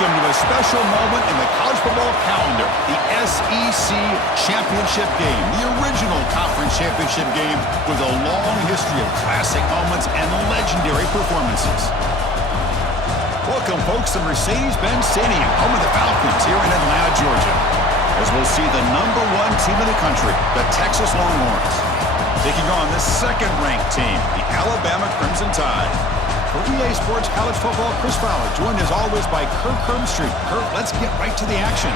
Welcome to a special moment in the college football calendar, the SEC Championship Game, the original conference championship game with a long history of classic moments and legendary performances. Welcome, folks, to Mercedes-Benz Stadium, home of the Falcons here in Atlanta, Georgia, as we'll see the #1 team in the country, the Texas Longhorns, taking on the second-ranked team, the Alabama Crimson Tide. For EA Sports College Football, Chris Fowler, joined as always by Kirk Herbstreit. Kirk, let's get right to the action.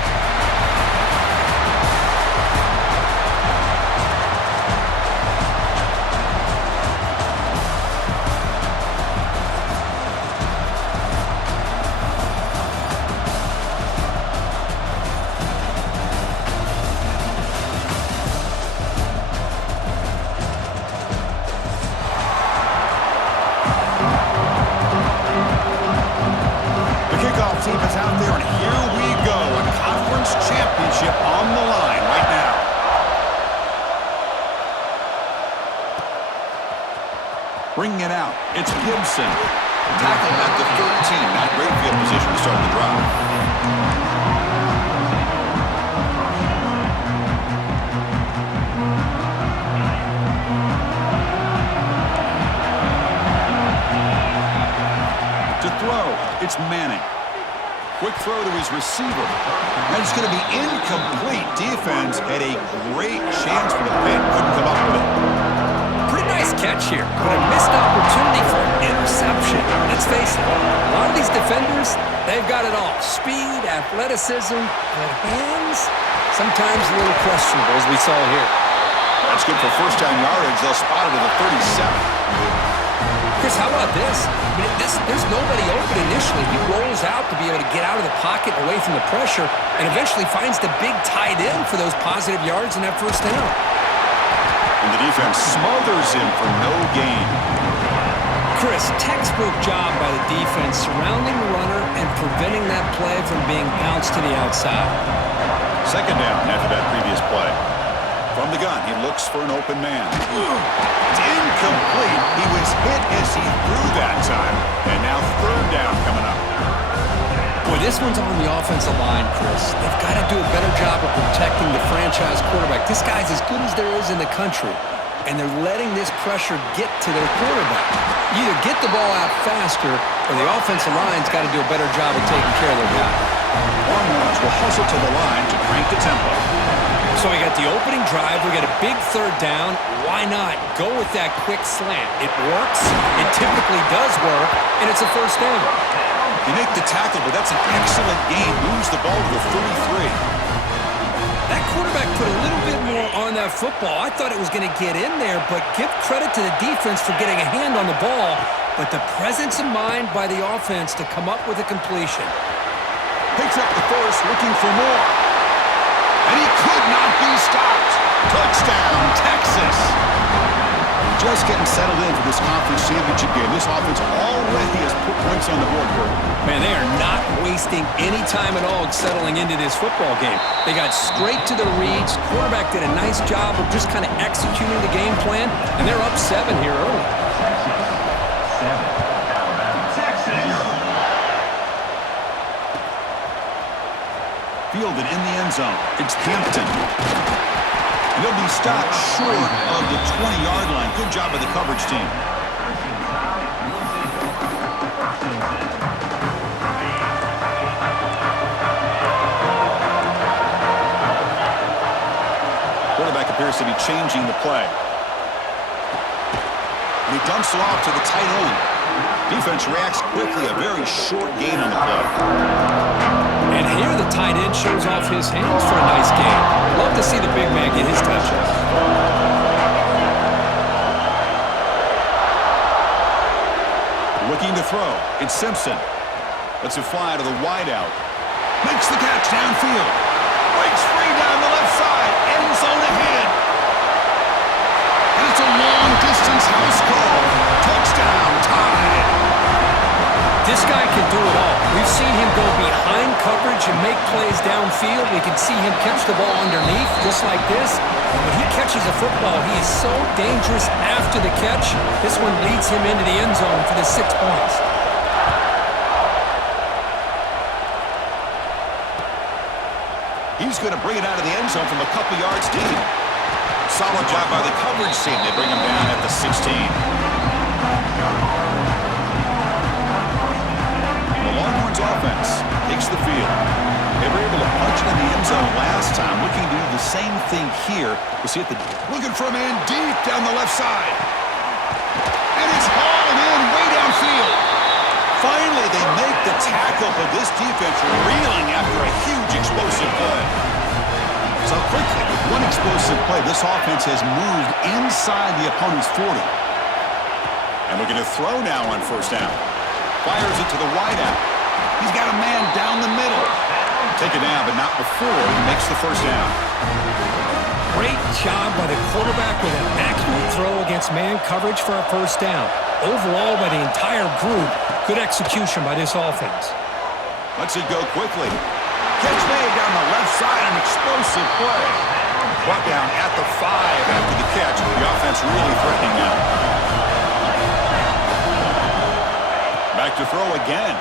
Team is out there, and here we go. A conference championship on the line right now. Bringing it out, it's Gibson. Tackle at the 13. Not great field position to start the drive. To throw, it's Manning. Quick throw to his receiver. And it's going to be incomplete. Defense had a great chance for the pin. Couldn't come up with it. Pretty nice catch here, but a missed opportunity for an interception. Let's face it, a lot of these defenders, they've got it all. Speed, athleticism, but hands, sometimes a little questionable, as we saw here. That's good for first-down yardage. They'll spot it at the 37. Chris, how about this? I mean, there's nobody open initially. He rolls out to be able to get out of the pocket away from the pressure and eventually finds the big tight end for those positive yards in that first down. And the defense smothers him for no gain. Chris, textbook job by the defense surrounding the runner and preventing that play from being bounced to the outside. Second down after that previous play. From the gun, he looks for an open man. It's incomplete. He was hit as he threw that time. And now third down coming up. Boy, this one's on the offensive line, Chris. They've got to do a better job of protecting the franchise quarterback. This guy's as good as there is in the country. And they're letting this pressure get to their quarterback. You either get the ball out faster, or the offensive line's got to do a better job of taking care of their guy. Longhorns will hustle to the line to crank the tempo. So we got the opening drive. We got a big third down. Why not go with that quick slant? It works. It typically does work, and it's a first down. You make the tackle, but that's an excellent game. Moves the ball to the 33. That quarterback put a little bit more on that football. I thought it was going to get in there, but give credit to the defense for getting a hand on the ball. But the presence of mind by the offense to come up with a completion. Picks up the first, looking for more. And he could not be stopped. Touchdown, Texas. Just getting settled in for this conference championship game. This offense already has put points on the board, Kurt. Man, they are not wasting any time at all settling into this football game. They got straight to the reads. Quarterback did a nice job of just kind of executing the game plan, and they're up 7 here early. Fielded in the end zone. It's Hampton. And he'll be stopped short of the 20-yard line. Good job by the coverage team. Quarterback appears to be changing the play. And he dumps it off to the tight end. Defense reacts quickly. A very short gain on the play. And here the tight end shows off his hands for a nice gain. Love to see the big man get his touches. Looking to throw. It's Simpson. Lets it fly to the wideout. Makes the catch downfield. Breaks free down the left side. End zone ahead. And it's a long-distance house call. Touchdown, Tide. This guy can do it all. We've seen him go behind coverage and make plays downfield. We can see him catch the ball underneath, just like this. And when he catches a football, he is so dangerous after the catch. This one leads him into the end zone for the 6 points. He's going to bring it out of the end zone from a couple yards deep. Solid job by the coverage team. They bring him down at the 16. The Longhorns offense takes the field. They were able to punch it in the end zone last time. Looking to do the same thing here. We'll see if looking for a man deep down the left side. And it's hauled in way downfield. Finally, they make the tackle, but this defense reeling after a huge explosive play. So quickly, with one explosive play, this offense has moved inside the opponent's 40. And looking to throw now on first down. Fires it to the wideout. He's got a man down the middle. Take it down, but not before he makes the first down. Great job by the quarterback with an accurate throw against man coverage for a first down. Overall, by the entire group, good execution by this offense. Lets it go quickly. Catch made down the left side, an explosive play. Brought down at the 5 after the catch. The offense really threatening now. Back to throw again.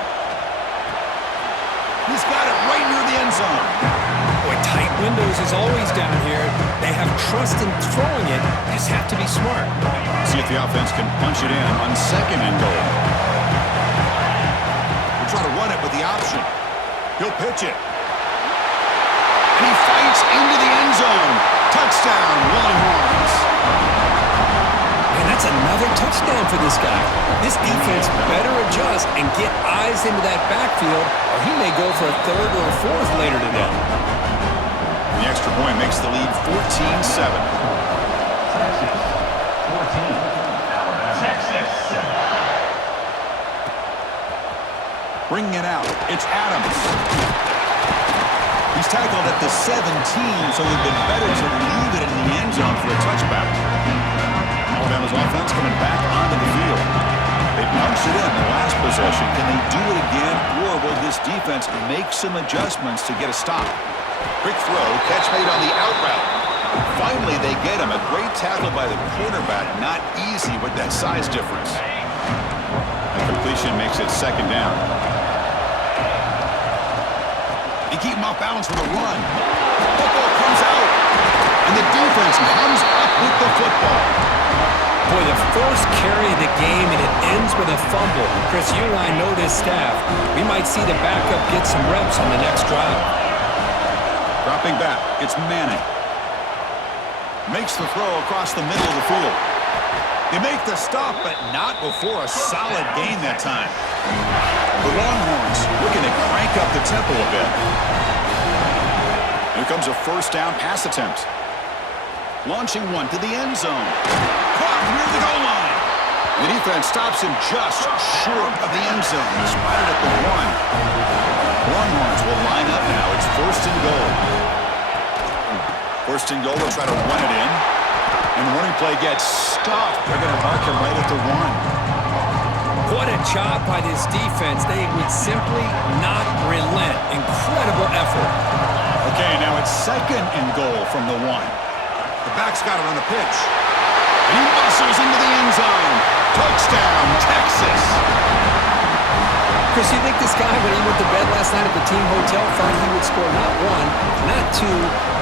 He's got it right near the end zone. Boy, tight windows is always down here. They have trust in throwing it. Just have to be smart. See if the offense can punch it in on second and goal. We'll try to run it with the option. He'll pitch it. And he fights into the end zone. Touchdown, Longhorns. And that's another touchdown for this guy. This defense better adjust and get eyes into that backfield, or he may go for a third or a fourth later today. The extra point makes the lead 14-7. Bringing it out, it's Adams. He's tackled at the 17, so it would have been better to leave it in the end zone for a touchback. Alabama's offense coming back onto the field. They punched it in the last possession. Can they do it again, or will this defense make some adjustments to get a stop? Quick throw, catch made on the out route. Finally, they get him. A great tackle by the quarterback. Not easy with that size difference. The completion makes it second down. They keep him off balance with a run. Football comes out, and the defense comes up with the football. Boy, the first carry of the game, and it ends with a fumble. Chris, you and I know this staff. We might see the backup get some reps on the next drive. Dropping back, it's Manning. Makes the throw across the middle of the field. They make the stop, but not before a solid gain that time. The Longhorns looking to crank up the tempo a bit. Here comes a first down pass attempt. Launching one to the end zone. Caught near the goal line. The defense stops him just short of the end zone. Spotted at the 1. Longhorns will line up now. It's first and goal. First and goal, they'll try to run it in. And the running play gets stopped. They're going to mark him right at the 1. What a job by this defense. They would simply not relent. Incredible effort. Okay, now it's second and goal from the 1. The back's got it on the pitch. And he muscles into the end zone. Touchdown, Texas. Chris, you think this guy, when he went to bed last night at the team hotel, thought he would score not 1, not 2,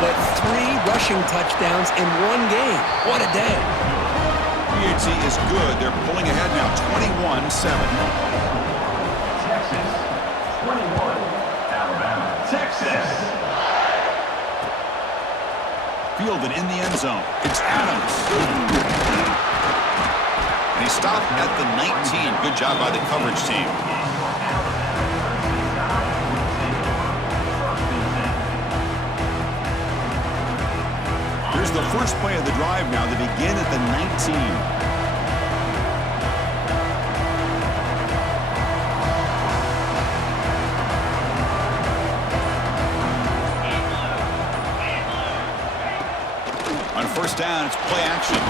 but 3 rushing touchdowns in one game? What a day. PAT is good. They're pulling ahead now, 21-7. Texas, 21. Alabama, Texas. Fielded in the end zone. It's Adams. And he stopped at the 19. Good job by the coverage team. Here's the first play of the drive now. They begin at the 19. On first down, it's play action.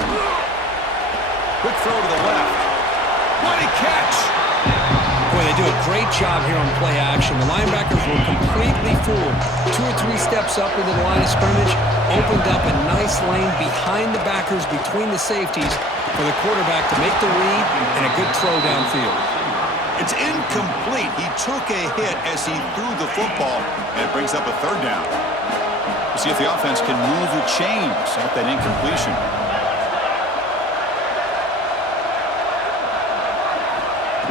Quick throw to the left. What a catch! Boy, they do a great job here on play action. The linebackers were completely fooled. 2 or 3 steps up into the line of scrimmage, opened up a nice lane behind the backers, between the safeties, for the quarterback to make the read and a good throw downfield. It's incomplete. He took a hit as he threw the football, and it brings up a third down. See if the offense can move the chains off that incompletion.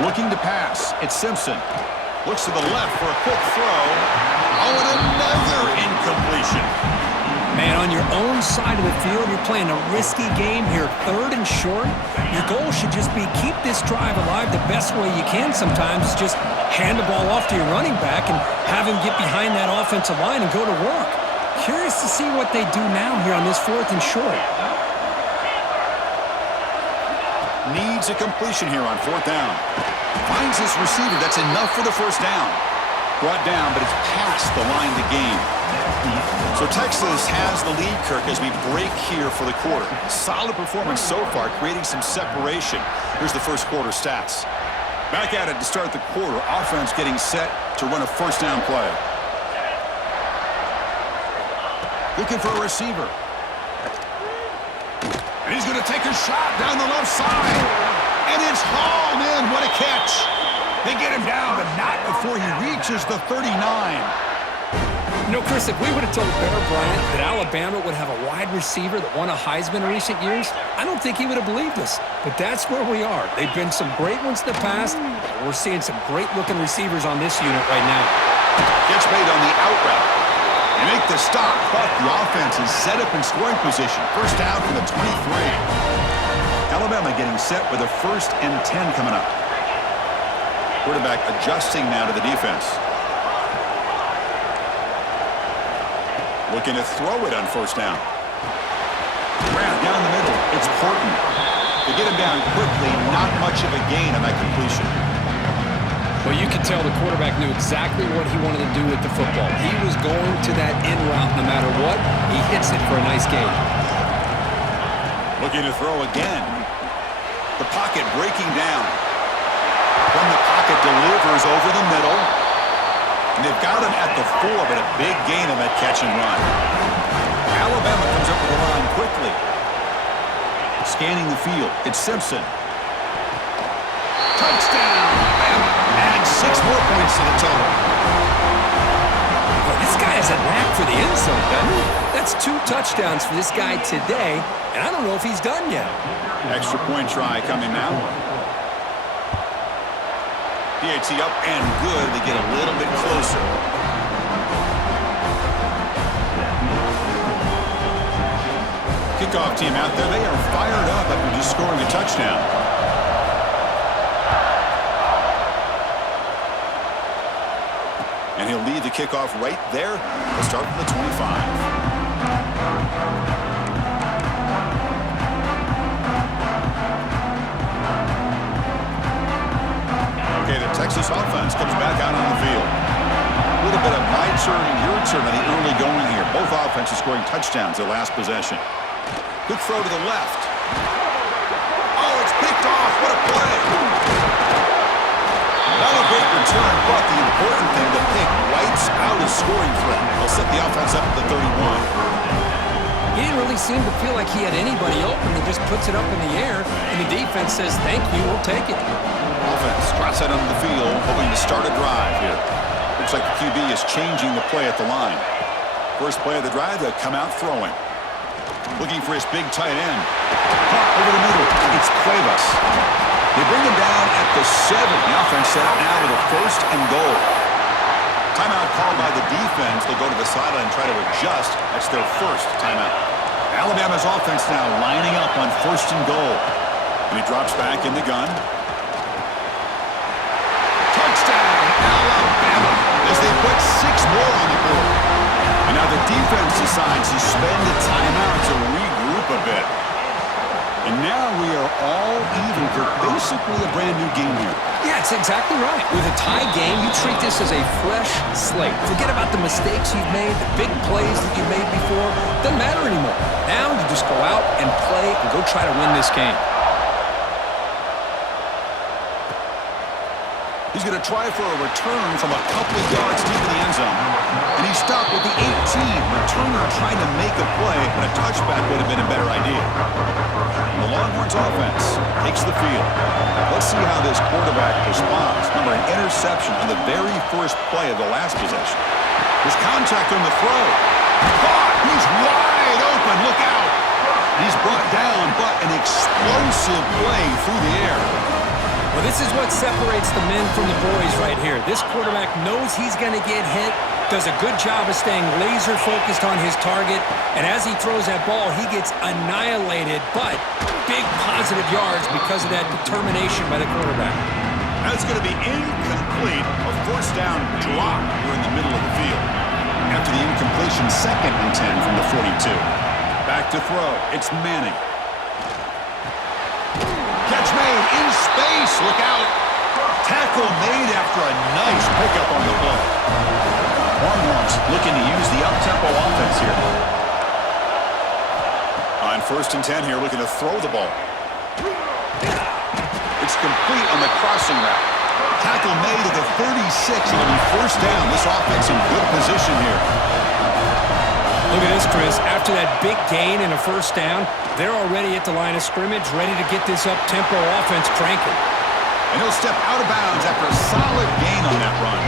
Looking to pass. It's Simpson. Looks to the left for a quick throw. Oh, and another incompletion. Man, on your own side of the field, you're playing a risky game here, 3rd and short. Your goal should just be keep this drive alive the best way you can sometimes. Just hand the ball off to your running back and have him get behind that offensive line and go to work. Curious to see what they do now here on this 4th and short. Needs a completion here on 4th down. Finds his receiver. That's enough for the first down. Brought down, but it's past the line to gain. So Texas has the lead, Kirk, as we break here for the quarter. Solid performance so far, creating some separation. Here's the first quarter stats. Back at it to start the quarter. Offense getting set to run a first down play. Looking for a receiver. And he's going to take a shot down the left side. And it's hauled in. What a catch. They get him down, but not before he reaches the 39. You know, Chris, if we would have told Bear Bryant that Alabama would have a wide receiver that won a Heisman in recent years, I don't think he would have believed us. But that's where we are. They've been some great ones in the past. We're seeing some great-looking receivers on this unit right now. Gets made on the out route. They make the stop, but the offense is set up in scoring position. First down from the 23. Alabama getting set with a 1st and 10 coming up. Quarterback adjusting now to the defense. Looking to throw it on first down. Brown down the middle. It's Horton. They get him down quickly. Not much of a gain on that completion. Well, you can tell the quarterback knew exactly what he wanted to do with the football. He was going to that in route no matter what. He hits it for a nice gain. Looking to throw again. The pocket breaking down. From the pocket delivers over the middle. And they've got him at the 4, but a big gain on that catch and run. Alabama comes up with the line quickly. Scanning the field. It's Simpson. Touchdown, Alabama. Add 6 more points to the total. Well, this guy has a knack for the end zone, doesn't he? That's 2 touchdowns for this guy today, and I don't know if he's done yet. Extra point try coming now. PAT up and good. They get a little bit closer. Kickoff team out there. They are fired up after just scoring a touchdown. And he'll lead the kickoff right there. We'll start from the 25. Okay, the Texas offense comes back out on the field. A little bit of my turn, your turn on the early going here. Both offenses scoring touchdowns their last possession. Good throw to the left. Oh, it's picked off. What a play. Not a great return, but the important thing, the pick wipes out a scoring threat. They'll set the offense up at the 31. He didn't really seem to feel like he had anybody open. He just puts it up in the air, and the defense says, thank you, we'll take it. Offense trots out onto the field, hoping to start a drive here. Looks like the QB is changing the play at the line. First play of the drive, they'll come out throwing. Looking for his big tight end. Caught over the middle. It's Cuevas. They bring him down at the 7. The offense set up now with a 1st and goal. Timeout called by the defense. They'll go to the sideline and try to adjust. That's their first timeout. Alabama's offense now lining up on 1st and goal. And he drops back in the gun. Touchdown, Alabama, as they put 6 more on the board. And now the defense decides to spend a timeout to regroup a bit. And now we are all even for basically a brand new game here. Yeah, it's exactly right. With a tie game, you treat this as a fresh slate. Forget about the mistakes you've made, the big plays that you've made before. Doesn't matter anymore. Now you just go out and play and go try to win this game. He's going to try for a return from a couple of yards deep in the end zone. And he stopped with the 18. Returner trying to make a play, but a touchback would have been a better idea. The Longhorns offense takes the field. Let's see how this quarterback responds. Remember, an interception on the very first play of the last possession. There's contact on the throw. Caught! He's wide open. Look out. He's brought down, but an explosive play through the air. Well, this is what separates the men from the boys right here. This quarterback knows he's going to get hit, does a good job of staying laser-focused on his target, and as he throws that ball, he gets annihilated, but big positive yards because of that determination by the quarterback. That's going to be incomplete. A first down drop here in the middle of the field. After the incompletion, 2nd and 10 from the 42. Back to throw. It's Manning. Catch made in space. Look out. Tackle made after a nice pickup on the play. Longhorns looking to use the up-tempo offense here. On 1st and 10 here, looking to throw the ball. It's complete on the crossing route. Tackle made at the 36. It'll be first down. This offense in good position here. Look at this, Chris. After that big gain and a first down, they're already at the line of scrimmage, ready to get this up-tempo offense cranking. And he'll step out of bounds after a solid gain on that run.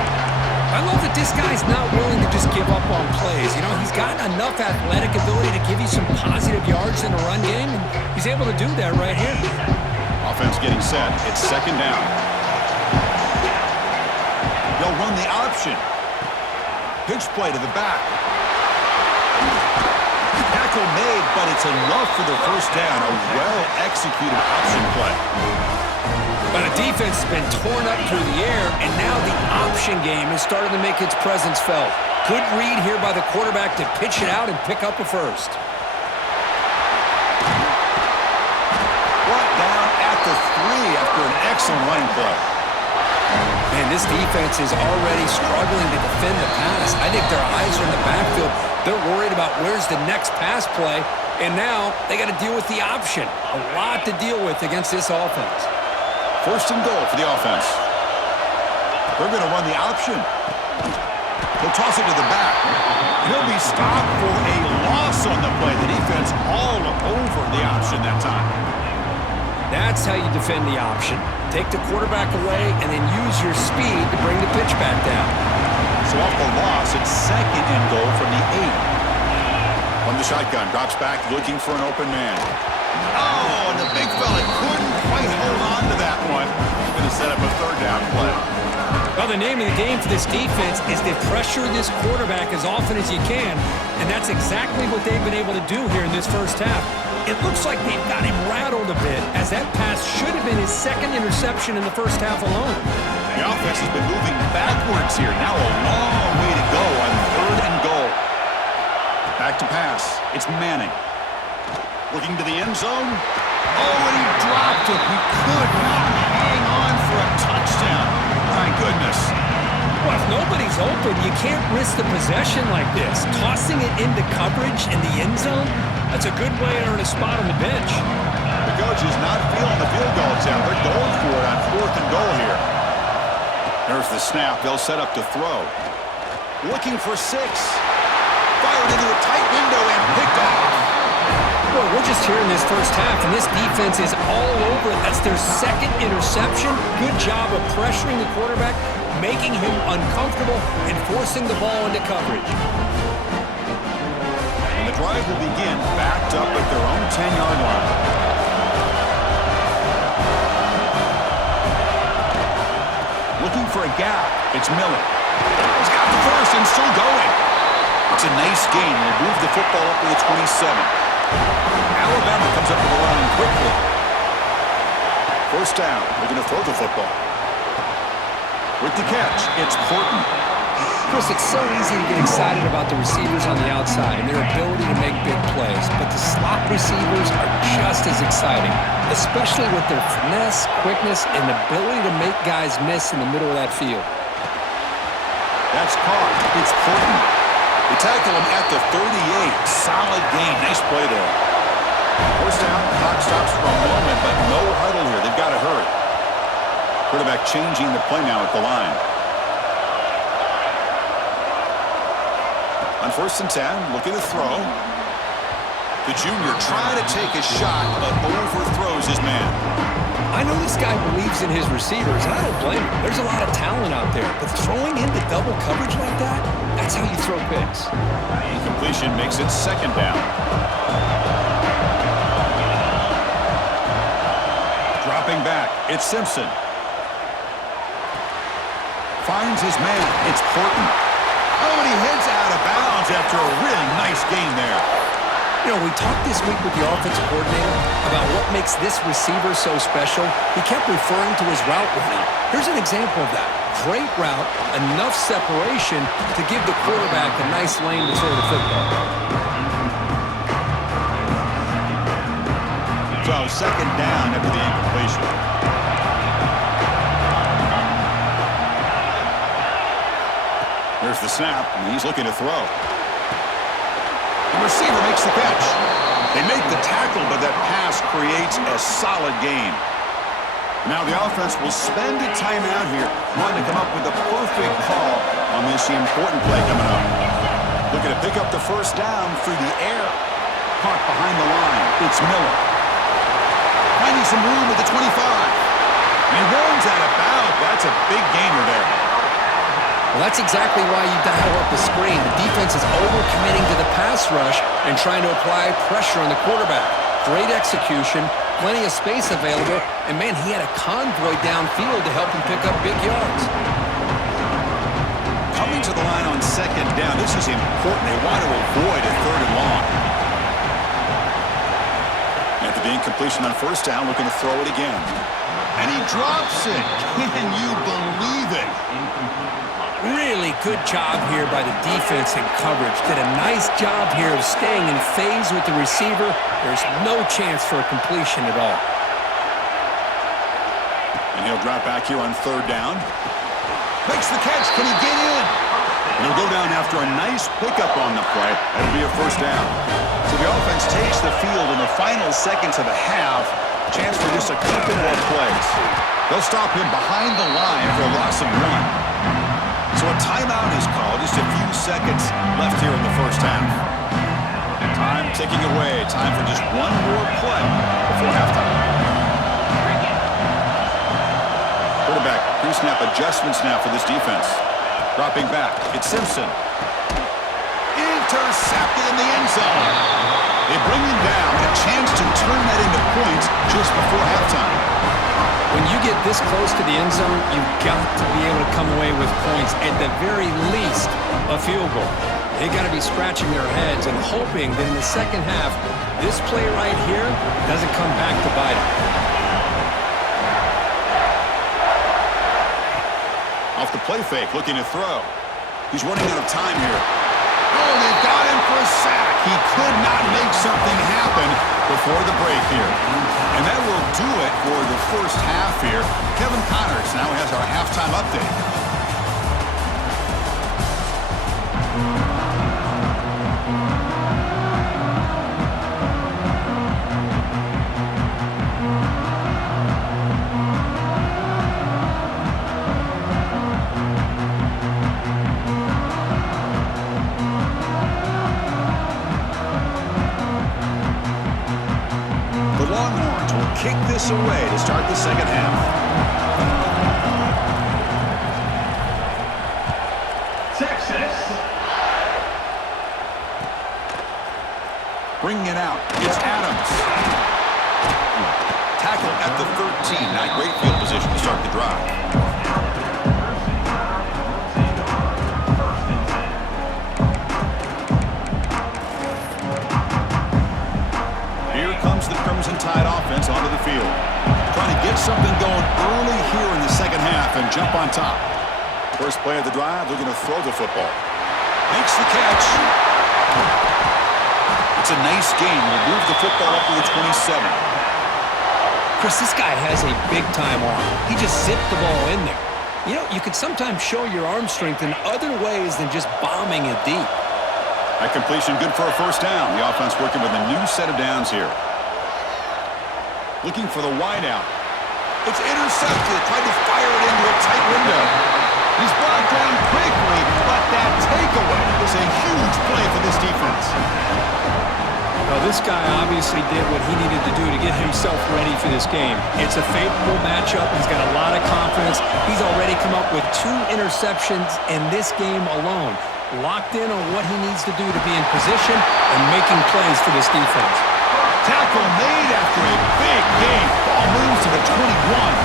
I love that this guy's not willing to just give up on plays. You know, he's got enough athletic ability to give you some positive yards in the run game, and he's able to do that right here. Offense getting set. It's 2nd down. They'll run the option. Pitch play to the back. Tackle made, but it's enough for the first down. A well-executed option play. But the defense has been torn up through the air, and now the option game is starting to make its presence felt. Good read here by the quarterback to pitch it out and pick up a first. Brought down at the 3 after an excellent running play. Man, this defense is already struggling to defend the pass. I think their eyes are in the backfield. They're worried about where's the next pass play, and now they got to deal with the option. A lot to deal with against this offense. 1st and goal for the offense. They're going to run the option. He'll toss it to the back. He'll be stopped for a loss on the play. The defense all over the option that time. That's how you defend the option. Take the quarterback away and then use your speed to bring the pitch back down. So off the loss, it's 2nd and goal from the 8. From the shotgun, drops back looking for an open man. Oh, and the big fella couldn't quite hold on to that one. Going to set up a 3rd down play. Well, the name of the game for this defense is to pressure this quarterback as often as you can, and that's exactly what they've been able to do here in this first half. It looks like they've got him rattled a bit, as that pass should have been his 2nd interception in the first half alone. The offense has been moving backwards here. Now a long way to go on 3rd and goal. Back to pass. It's Manning. Looking to the end zone. Oh, and he dropped it. He could not hang on for a touchdown. My goodness. Well, if nobody's open, you can't risk the possession like this. Tossing it into coverage in the end zone, that's a good way to earn a spot on the bench. The coach is not feeling the field goal attempt. They're going for it on 4th and goal here. There's the snap. They'll set up to throw. Looking for 6. Fired into a tight window and picked off. Well, we're just here in this first half, and this defense is all over it. That's their 2nd interception. Good job of pressuring the quarterback, making him uncomfortable, and forcing the ball into coverage. And the drive will begin backed up at their own 10-yard line. Looking for a gap. It's Miller. He's got the first and still going. It's a nice gain. They'll move the football up to the 27. Alabama comes up with the line quickly. First down. They're going to throw the football. With the catch, it's Horton. Chris, it's so easy to get excited about the receivers on the outside and their ability to make big plays, but the slot receivers are just as exciting, especially with their finesse, quickness, and ability to make guys miss in the middle of that field. That's caught. It's Horton. They tackle him at the 38. Solid gain. Nice play there. First down. Clock stops for a moment, but no huddle here. They've got to hurry. Quarterback changing the play now at the line. On 1st and 10, looking to throw. The junior trying to take a shot, but overthrows his man. I know this guy believes in his receivers, and I don't blame him. There's a lot of talent out there, but throwing into double coverage like that, that's how you throw picks. Incompletion makes it second down. Dropping back, it's Simpson. Finds his man, it's Horton. Oh, and he heads out of bounds after a really nice gain there. You know, we talked this week with the offensive coordinator about what makes this receiver so special. He kept referring to his route running. Here's an example of that. Great route, enough separation to give the quarterback a nice lane to throw the football. So second down after the incompletion. There's the snap, and he's looking to throw. The receiver makes the catch. They make the tackle, but that pass creates a solid gain. Now the offense will spend a timeout here, wanting to come up with a perfect call on this important play coming up. Looking to pick up the first down through the air. Caught behind the line. It's Miller. Finding some room at the 25. And he runs out of bounds. That's a big gainer there. Well, that's exactly why you dial up the screen. The defense is overcommitting to the pass rush and trying to apply pressure on the quarterback. Great execution, plenty of space available, and man, he had a convoy downfield to help him pick up big yards. Coming to the line on second down, this is important. They want to avoid a third and long. After the incompletion on first down, looking to throw it again. And he drops it. Can you believe it? Really good job here by the defense and coverage. Did a nice job here of staying in phase with the receiver. There's no chance for a completion at all. And he'll drop back here on third down. Makes the catch. Can he get in? And he'll go down after a nice pickup on the play. That'll be a first down. So the offense takes the field in the final seconds of the half. Chance for just a couple more plays. They'll stop him behind the line for a loss of one. So a timeout is called. Just a few seconds left here in the first half. Time ticking away. Time for just one more play before halftime. Quarterback pre-snap adjustment snap for this defense. Dropping back. It's Simpson. Intercepted in the end zone. They bring him down. A chance to turn that into points just before halftime. When you get this close to the end zone, you've got to be able to come away with points, at the very least, a field goal. They got to be scratching their heads and hoping that in the second half, this play right here doesn't come back to bite them. Off the play fake, looking to throw. He's running out of time here. Oh, they've got him for a sack. He could not make something happen before the break here. And that will do it for the first half here. Kevin Connors now has our halftime update. Kick this away to start the second half. Texas. Bringing it out. It's Adams. Tackle at the 13. Not great field position to start the drive. Crimson Tide offense onto the field. Trying to get something going early here in the second half and jump on top. First play of the drive, looking to throw the football. Makes the catch. It's a nice game. We'll move the football up to the 27. Chris, this guy has a big-time arm. He just zipped the ball in there. You know, you can sometimes show your arm strength in other ways than just bombing it deep. That completion good for a first down. The offense working with a new set of downs here. Looking for the wideout. It's intercepted. Tried to fire it into a tight window. He's brought down quickly, but that takeaway is a huge play for this defense. Well, this this guy obviously did what he needed to do to get himself ready for this game. It's a favorable matchup. He's got a lot of confidence. He's already come up with 2 interceptions in this game alone. Locked in on what he needs to do to be in position and making plays for this defense. Tackle made after a big gain. Ball moves to the 21.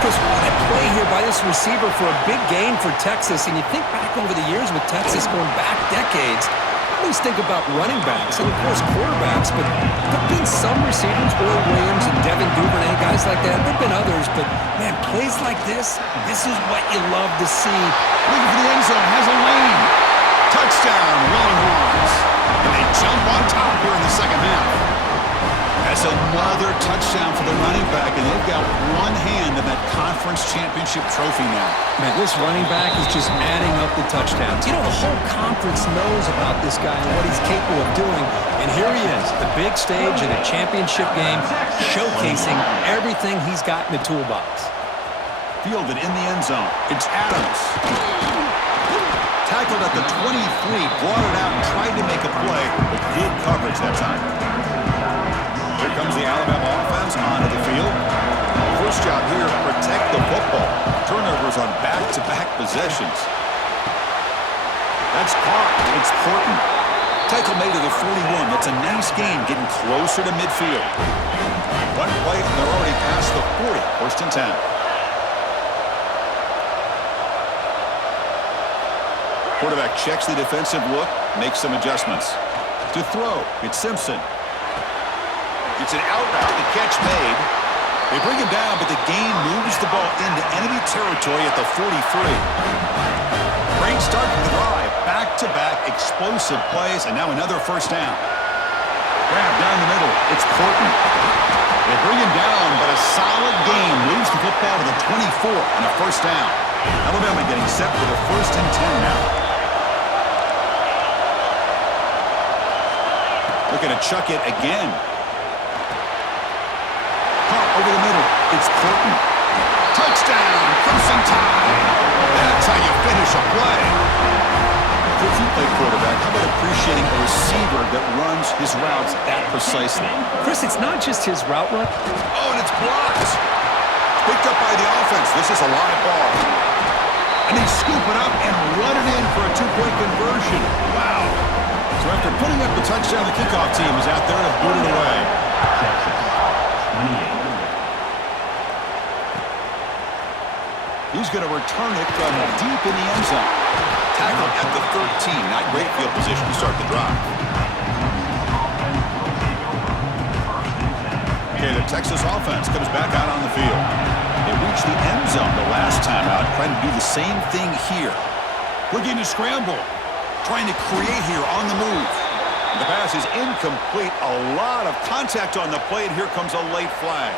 Chris, what a play here by this receiver for a big gain for Texas. And you think back over the years with Texas going back decades, I always think about running backs and, of course, quarterbacks, but there have been some receivers, Will Williams and Devin Duvernay, guys like that. There have been others, but, man, plays like this is what you love to see. Looking for the end zone, has a lane. Touchdown, Longhorns. And they jump on top here in the second half. That's another touchdown for the running back, and they've got one hand in that conference championship trophy now. Man, this running back is just adding up the touchdowns. You know, the whole conference knows about this guy and what he's capable of doing. And here he is, the big stage in a championship game, showcasing everything he's got in the toolbox. Fielded in the end zone. It's Adams. Tackled at the 23, brought it out and tried to make a play, but good coverage that time. Here comes the Alabama offense onto the field. First job here, protect the football. Turnovers on back-to-back possessions. That's caught. It's Horton. Tackle made to the 41. That's a nice game, getting closer to midfield. One play, and they're already past the 40. First and 10. Quarterback checks the defensive look, makes some adjustments. To throw, it's Simpson. It's an out route, the catch made. They bring him down, but the gain moves the ball into enemy territory at the 43. Great start to the drive. Back-to-back explosive plays, and now another first down. Grab down the middle. It's Horton. They bring him down, but a solid gain moves the football to the 24 and a first down. Alabama getting set for the 1st and 10 now. Looking to chuck it again. Caught over the middle. It's Horton. Touchdown, Crimson Tide. That's how you finish a play. If you play quarterback, how about appreciating a receiver that runs his routes that precisely? Chris, it's not just his route run. Oh, and it's blocked. Picked up by the offense. This is a live ball. And they scoop it up and run it in for a 2-point conversion. Wow. So after putting up the touchdown, the kickoff team is out there to boot it away. He's going to return it from deep in the end zone. Tackled at the 13. Not great field position to start the drive. Okay, the Texas offense comes back out on the field. They reached the end zone the last time out, trying to do the same thing here. Looking to scramble. Trying to create here on the move. The pass is incomplete. A lot of contact on the play, and here comes a late flag.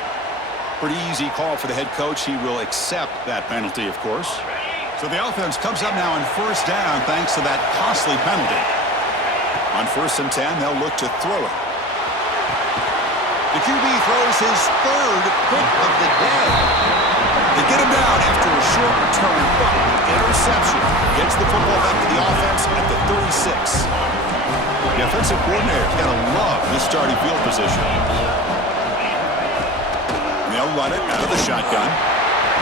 Pretty easy call for the head coach. He will accept that penalty, of course. So the offense comes up now on first down thanks to that costly penalty. On 1st and 10, they'll look to throw it. The QB throws his 3rd pick of the day. They get him down after a short return, but the interception gets the football back to the offense at the 36. The offensive coordinator's got to love this starting field position. They'll run it out of the shotgun.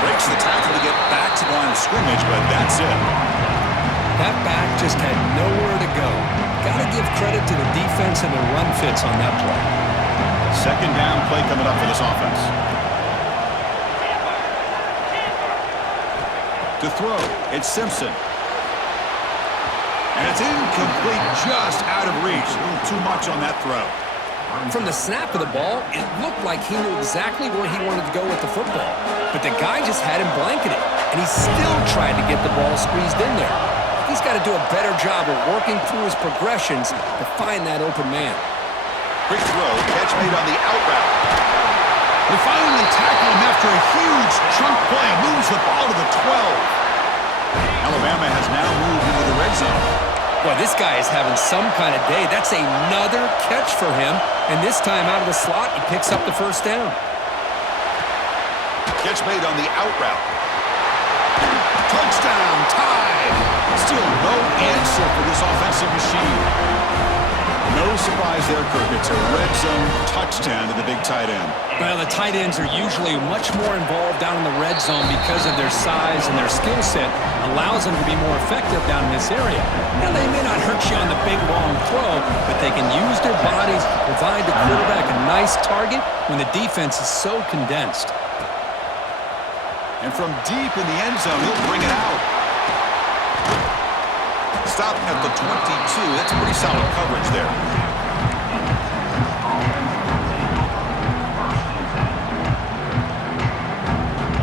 Breaks the tackle to get back to the line of scrimmage, but that's it. That back just had nowhere to go. Got to give credit to the defense and the run fits on that play. Second down play coming up for this offense. To throw, it's Simpson. And it's incomplete, just out of reach. A little too much on that throw. From the snap of the ball, it looked like he knew exactly where he wanted to go with the football. But the guy just had him blanketed, and he still tried to get the ball squeezed in there. He's got to do a better job of working through his progressions to find that open man. Quick throw, catch made on the out route. They finally tackle him after a huge chunk play. Moves the ball to the 12. Alabama has now moved into the red zone. Well, this guy is having some kind of day. That's another catch for him. And this time out of the slot, he picks up the first down. Catch made on the out route. Touchdown, tied. Still no answer for this offensive machine. No surprise there, Kirk. It's a red zone touchdown to the big tight end. Well, the tight ends are usually much more involved down in the red zone because of their size and their skill set allows them to be more effective down in this area. Now, they may not hurt you on the big, long throw, but they can use their bodies to provide the quarterback a nice target when the defense is so condensed. And from deep in the end zone, he'll bring it out. Stopping at the 22. That's pretty solid coverage there.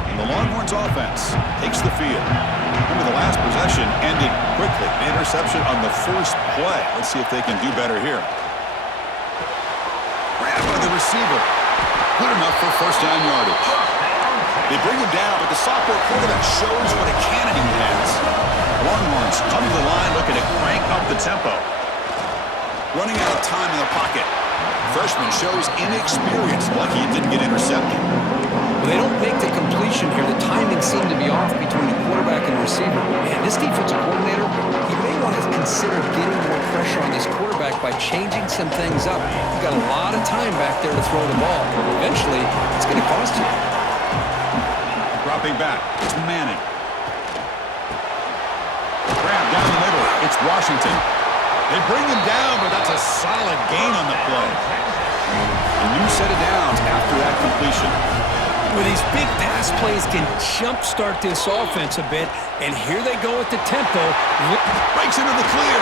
And the Longhorns offense takes the field. Remember, the last possession ended quickly. An interception on the first play. Let's see if they can do better here. Grabbed by the receiver. Good enough for first down yardage. They bring him down, but the sophomore quarterback shows what a cannon he has. Longhorns come to the line looking to crank up the tempo. Running out of time in the pocket. Freshman shows inexperience, lucky it didn't get intercepted. Well, they don't make the completion here. The timing seemed to be off between the quarterback and the receiver. Man, this defensive coordinator, he may want to consider getting more pressure on this quarterback by changing some things up. You've got a lot of time back there to throw the ball. Eventually, it's going to cost you. Dropping back, it's Manning. Grab down the middle, it's Washington. They bring him down, but that's a solid gain on the play. A new set of downs after that completion. Well, these big pass plays can jumpstart this offense a bit, and here they go at the tempo. Breaks into the clear.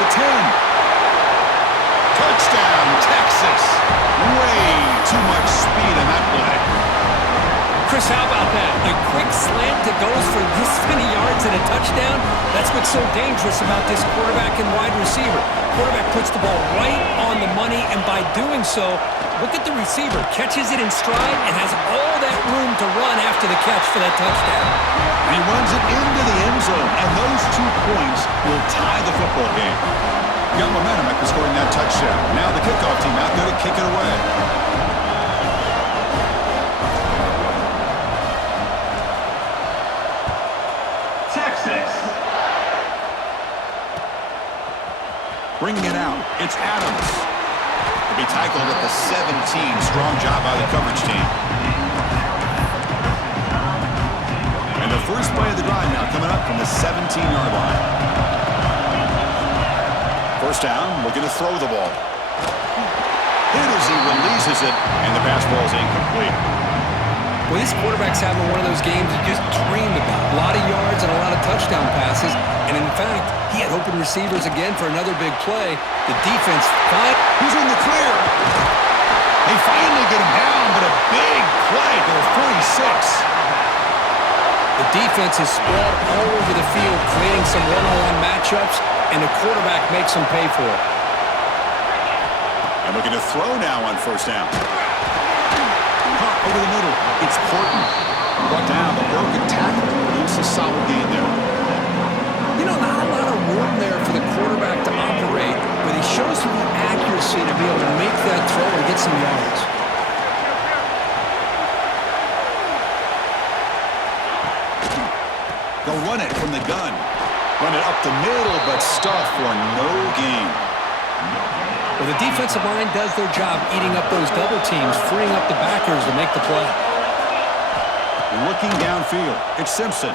The 10. Touchdown, Texas. Way too much speed on that play. Chris, how about that? A quick slant that goes for this many yards and a touchdown? That's what's so dangerous about this quarterback and wide receiver. Quarterback puts the ball right on the money, and by doing so, look at the receiver. Catches it in stride and has all that room to run after the catch for that touchdown. And he runs it into the end zone, and those 2 points will tie the football game. Got momentum after scoring that touchdown. Now the kickoff team out there to kick it away. Bringing it out, it's Adams. He'll be tackled at the 17. Strong job by the coverage team. And the first play of the drive now coming up from the 17-yard line. First down, looking to throw the ball. Hit as he releases it, and the pass ball is incomplete. Well, this quarterback's having one of those games you just dreamed about. A lot of yards and a lot of touchdown passes. And in fact, he had open receivers again for another big play. The defense He's in the clear. They finally get him down, but a big play to the 46. The defense is spread all over the field, creating some one-on-one matchups, and the quarterback makes them pay for it. And looking to throw now on first down. Caught over the middle. It's Horton. Brought down, the broken tackle. It's a solid gain there. You know, not a lot of room there for the quarterback to operate, but he shows the accuracy to be able to make that throw and get some yards. They'll run it from the gun. Run it up the middle, but stuffed for no gain. Well, the defensive line does their job eating up those double teams, freeing up the backers to make the play. Looking downfield, it's Simpson.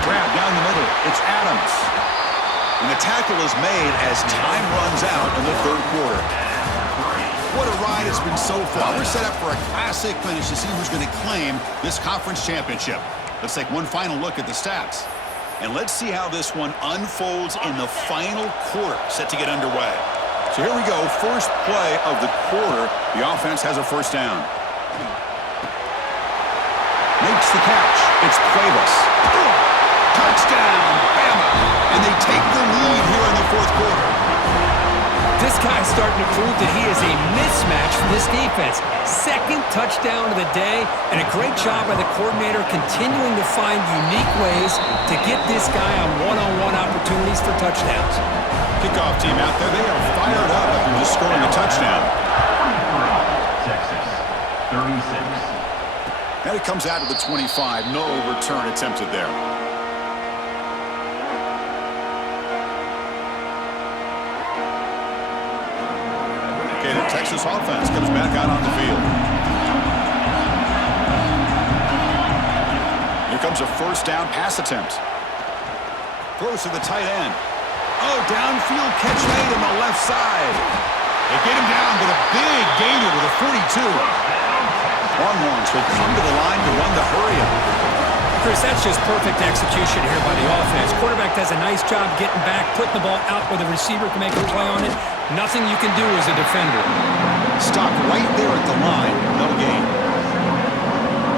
Grab down the middle, it's Adams. And the tackle is made as time runs out in the third quarter. What a ride it's been so far. We're set up for a classic finish to see who's going to claim this conference championship. Let's take one final look at the stats. And let's see how this one unfolds in the final quarter, set to get underway. So here we go, first play of the quarter. The offense has a first down. Makes the catch. It's Cuevas. Touchdown, Bama. And they take the lead here in the fourth quarter. This guy's starting to prove that he is a mismatch for this defense. Second touchdown of the day, and a great job by the coordinator continuing to find unique ways to get this guy on one-on-one opportunities for touchdowns. Kickoff team out there, they are fired up after just scoring a touchdown. Texas, 36. And it comes out to the 25. No return attempted there. Okay, the Texas offense comes back out on the field. Here comes a first down pass attempt. Throws to the tight end. Oh, downfield catch made on the left side. They get him down with a big gainer to the 42. Longhorns will come to the line to run the hurry-up. Chris, that's just perfect execution here by the offense. Quarterback does a nice job getting back, putting the ball out where the receiver can make a play on it. Nothing you can do as a defender. Stop right there at the line. No gain.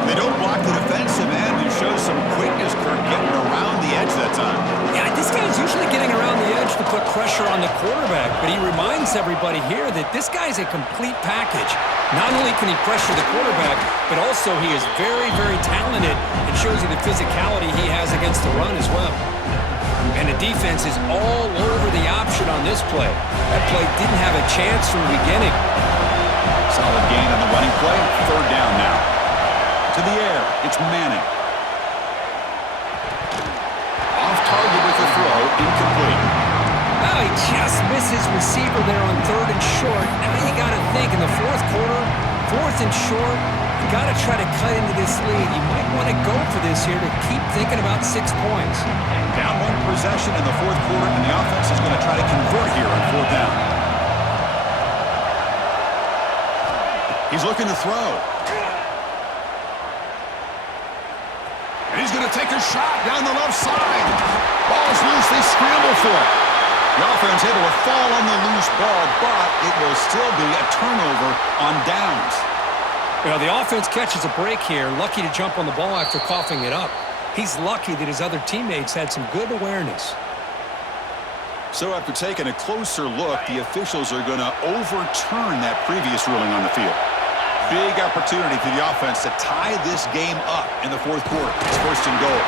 They don't block the defensive end, who shows some quickness, Kirk, getting around the edge that time. Yeah, this guy's usually getting around the edge to put pressure on the quarterback, but he reminds everybody here that this guy's a complete package. Not only can he pressure the quarterback, but also he is very, very talented and shows you the physicality he has against the run as well. And the defense is all over the option on this play. That play didn't have a chance from the beginning. Solid gain on the running play. Third down now. To the air, it's Manning. Off target with the throw, incomplete. Well, he just misses receiver there on 3rd and short. Now you got to think in the fourth quarter, 4th and short, you got to try to cut into this lead. You might want to go for this here to keep thinking about 6 points. Down 1 possession in the fourth quarter, and the offense is going to try to convert here on 4th down. He's looking to throw. And he's going to take a shot down the left side. Ball's loose. They scramble for it. The offense able to fall on the loose ball, but it will still be a turnover on downs. Well, the offense catches a break here, lucky to jump on the ball after coughing it up. He's lucky that his other teammates had some good awareness. So after taking a closer look, the officials are going to overturn that previous ruling on the field. Big opportunity for the offense to tie this game up in the fourth quarter. It's 1st and goal.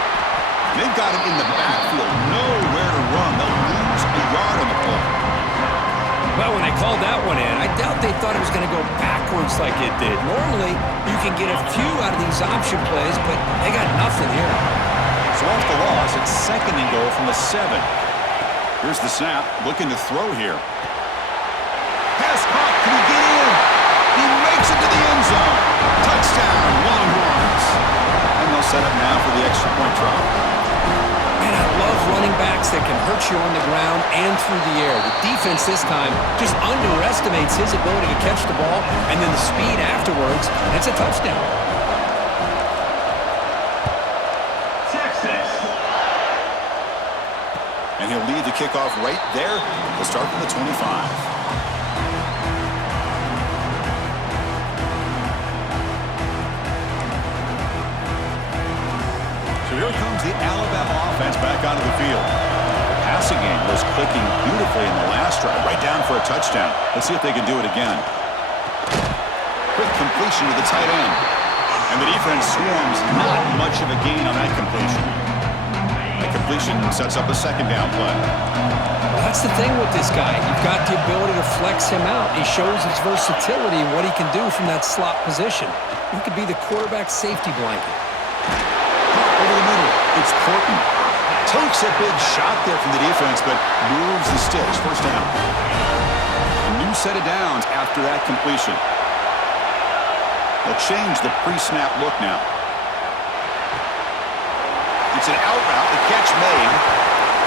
They've got it in the backfield, nowhere to run. They'll lose a yard on the play. Well, when they called that one in, I doubt they thought it was going to go backwards like it did. Normally, you can get a few out of these option plays, but they got nothing here. So off the loss, it's 2nd and goal from the 7. Here's the snap, looking to throw here. Pass caught, can he get in? He makes it to the end zone. Touchdown, Longhorns. And they'll set up now for the extra point try. And I love running backs that can hurt you on the ground and through the air. The defense this time just underestimates his ability to catch the ball, and then the speed afterwards, and it's a touchdown. Texas. And he'll lead the kickoff right there. We'll start from the 25. Here comes the Alabama offense back onto the field. The passing game was clicking beautifully in the last drive, right down for a touchdown. Let's see if they can do it again. Quick completion to the tight end. And the defense swarms, not much of a gain on that completion. That completion sets up a 2nd down play. Well, that's the thing with this guy. You've got the ability to flex him out. He shows his versatility and what he can do from that slot position. He could be the quarterback safety blanket. Over the middle, it's Corton. Takes a big shot there from the defense, but moves the sticks. 1st down. A new set of downs after that completion. They'll change the pre-snap look now. It's an out route. The catch made.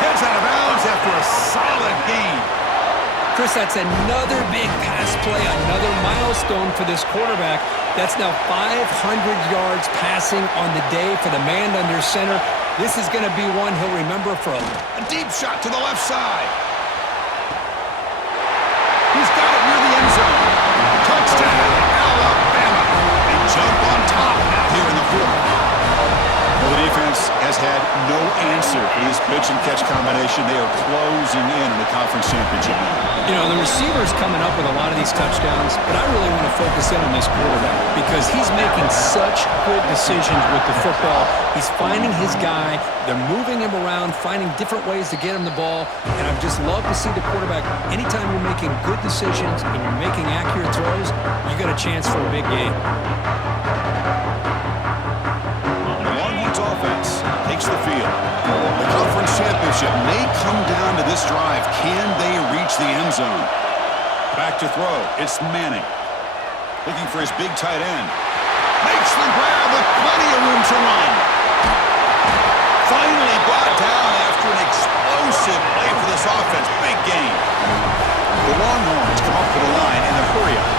Heads out of bounds after a solid gain. Chris, that's another big pass play, another milestone for this quarterback. That's now 500 yards passing on the day for the man under center. This is going to be one he'll remember for a deep shot to the left side. He's got it near the end zone. Touchdown, Alabama. They jump on top now here in the 4th. Well, the defense has had no answer for this pitch and catch combination. They are closing in on the conference championship now. You know, the receiver's coming up with a lot of these touchdowns, but I really want to focus in on this quarterback because he's making such good decisions with the football. He's finding his guy. They're moving him around, finding different ways to get him the ball, and I just love to see the quarterback. Anytime you're making good decisions and you're making accurate throws, you got a chance for a big game. Offense takes the field. The conference championship may come down to this drive. Can they reach the end zone? Back to throw. It's Manning. Looking for his big tight end. Makes the grab with plenty of room to run. Finally brought down after an explosive play for this offense. Big game. The Longhorns come up to the line in a hurry-up.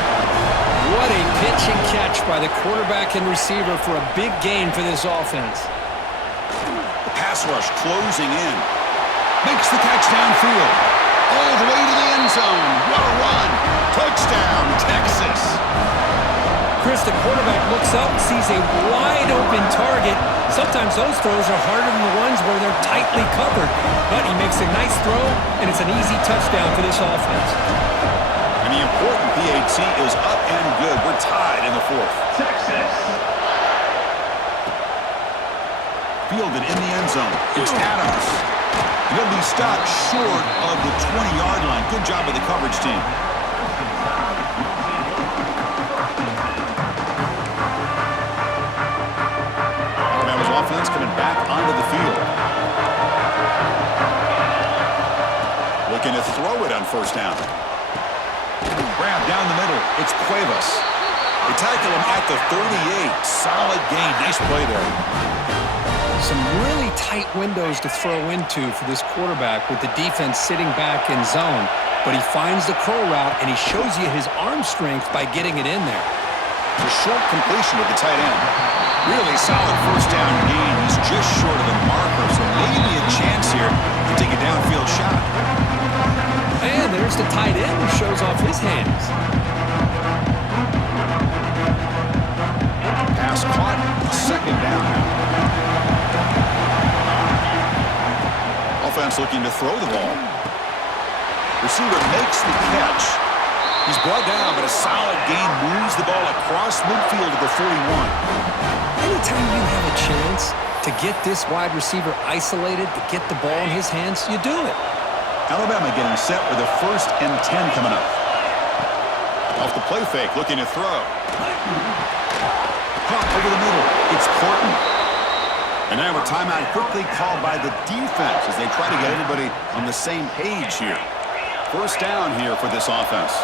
What a pitch and catch by the quarterback and receiver for a big gain for this offense. The pass rush closing in. Makes the catch downfield. All the way to the end zone. What a run. Touchdown, Texas. Chris, the quarterback looks up and sees a wide-open target. Sometimes those throws are harder than the ones where they're tightly covered. But he makes a nice throw, and it's an easy touchdown for this offense. And the important PAT is up and good. We're tied in the fourth. Texas. Fielded in the end zone. It's Adams. He'll be stopped short of the 20-yard line. Good job by the coverage team. Alabama's offense coming back onto the field. Looking to throw it on first down. Grab down the middle. It's Cuevas. They tackle him at the 38. Solid gain. Nice play there. Some really tight windows to throw into for this quarterback with the defense sitting back in zone. But he finds the curl route, and he shows you his arm strength by getting it in there. A short completion of the tight end. Really solid first down gain. He's just short of the marker, so maybe a chance here to take a downfield shot. And there's the tight end who shows off his hands. Pass caught. Second down now. Offense looking to throw the ball. Receiver makes the catch. He's brought down, but a solid gain moves the ball across midfield to the 41. Anytime you have a chance to get this wide receiver isolated, to get the ball in his hands, you do it. Alabama getting set with a 1st and 10 coming up. Off the play fake, looking to throw. Caught over the middle. It's Horton. And now a timeout quickly called by the defense as they try to get everybody on the same page here. First down here for this offense.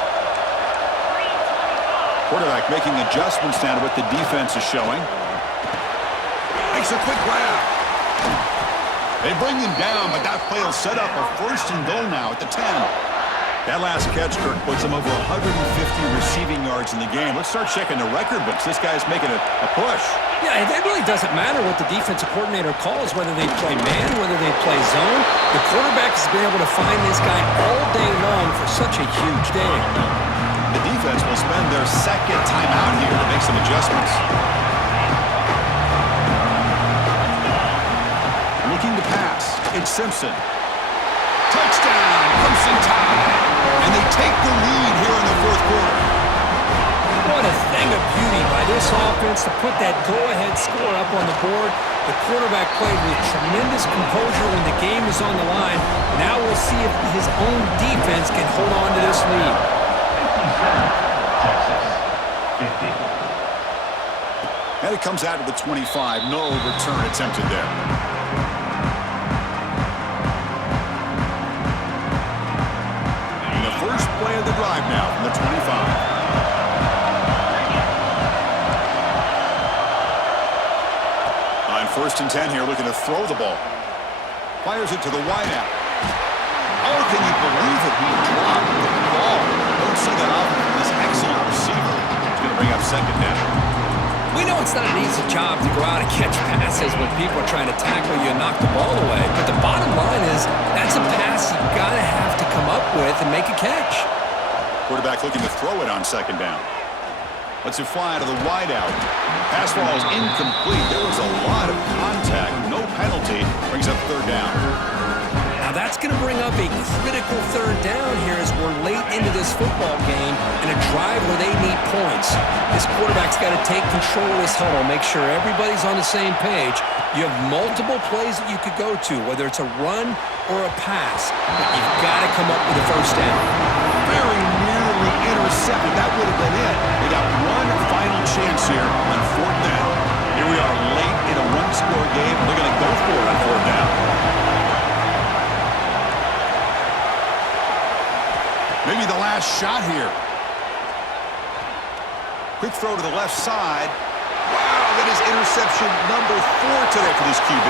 Quarterback making adjustments down to what the defense is showing. Makes a quick grab. They bring him down, but that play will set up a 1st and goal now at the 10. That last catch, Kirk, puts him over 150 receiving yards in the game. Let's start checking the record books. This guy's making a push. Yeah, it really doesn't matter what the defensive coordinator calls, whether they play man, whether they play zone. The quarterback has been able to find this guy all day long for such a huge day. The defense will spend their 2nd time out here to make some adjustments. Looking to pass. It's Simpson. Touchdown! Clemson tie. And they take the lead here in the 4th quarter. What a thing of beauty by this offense to put that go-ahead score up on the board. The quarterback played with tremendous composure when the game was on the line. Now we'll see if his own defense can hold on to this lead. Texas. 50. And it comes out of the 25. No return attempted there. And the first play of the drive now from the 25. On 1st and 10 here, looking to throw the ball. Fires it to the wideout. Oh, can you believe it? He dropped the ball. Don't see that often from this excellent receiver. He's going to bring up 2nd down. We know it's not an easy job to go out and catch passes when people are trying to tackle you and knock the ball away. But the bottom line is that's a pass you got to have to come up with and make a catch. Quarterback looking to throw it on 2nd down. Lets it fly to the wideout. Pass ball is incomplete. There was a lot of contact. No penalty. Brings up 3rd down. Now that's going to bring up a critical 3rd down here as we're late into this football game in a drive where they need points. This quarterback's got to take control of this huddle, make sure everybody's on the same page. You have multiple plays that you could go to, whether it's a run or a pass. But you've got to come up with a 1st down. Very nearly intercepted. That would have been it. They got one final chance here on 4th down. Here we are late in a 1-score game. They're going to go for it on 4th down. Maybe the last shot here. Quick throw to the left side. Wow, that is interception number 4 today for this QB.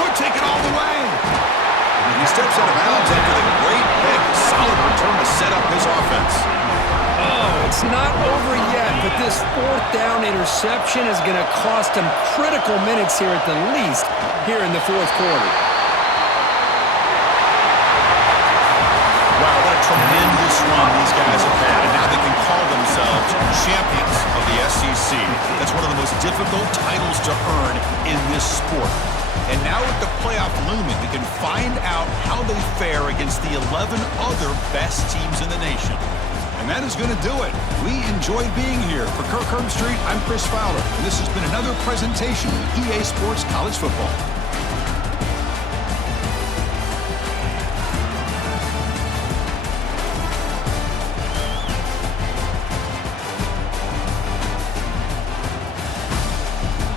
Could take it all the way. And he steps out of bounds after the great pick. Solid return to set up his offense. Oh, it's not over yet, but this 4th down interception is going to cost him critical minutes here at the least here in the 4th quarter. Wow, what a tremendous run these guys have had, and now they can call themselves champions of the SEC. That's one of the most difficult titles to earn in this sport. And now with the playoff looming, we can find out how they fare against the 11 other best teams in the nation. And that is going to do it. We enjoyed being here. For Kirk Herbstreit, I'm Chris Fowler, and this has been another presentation of EA Sports College Football.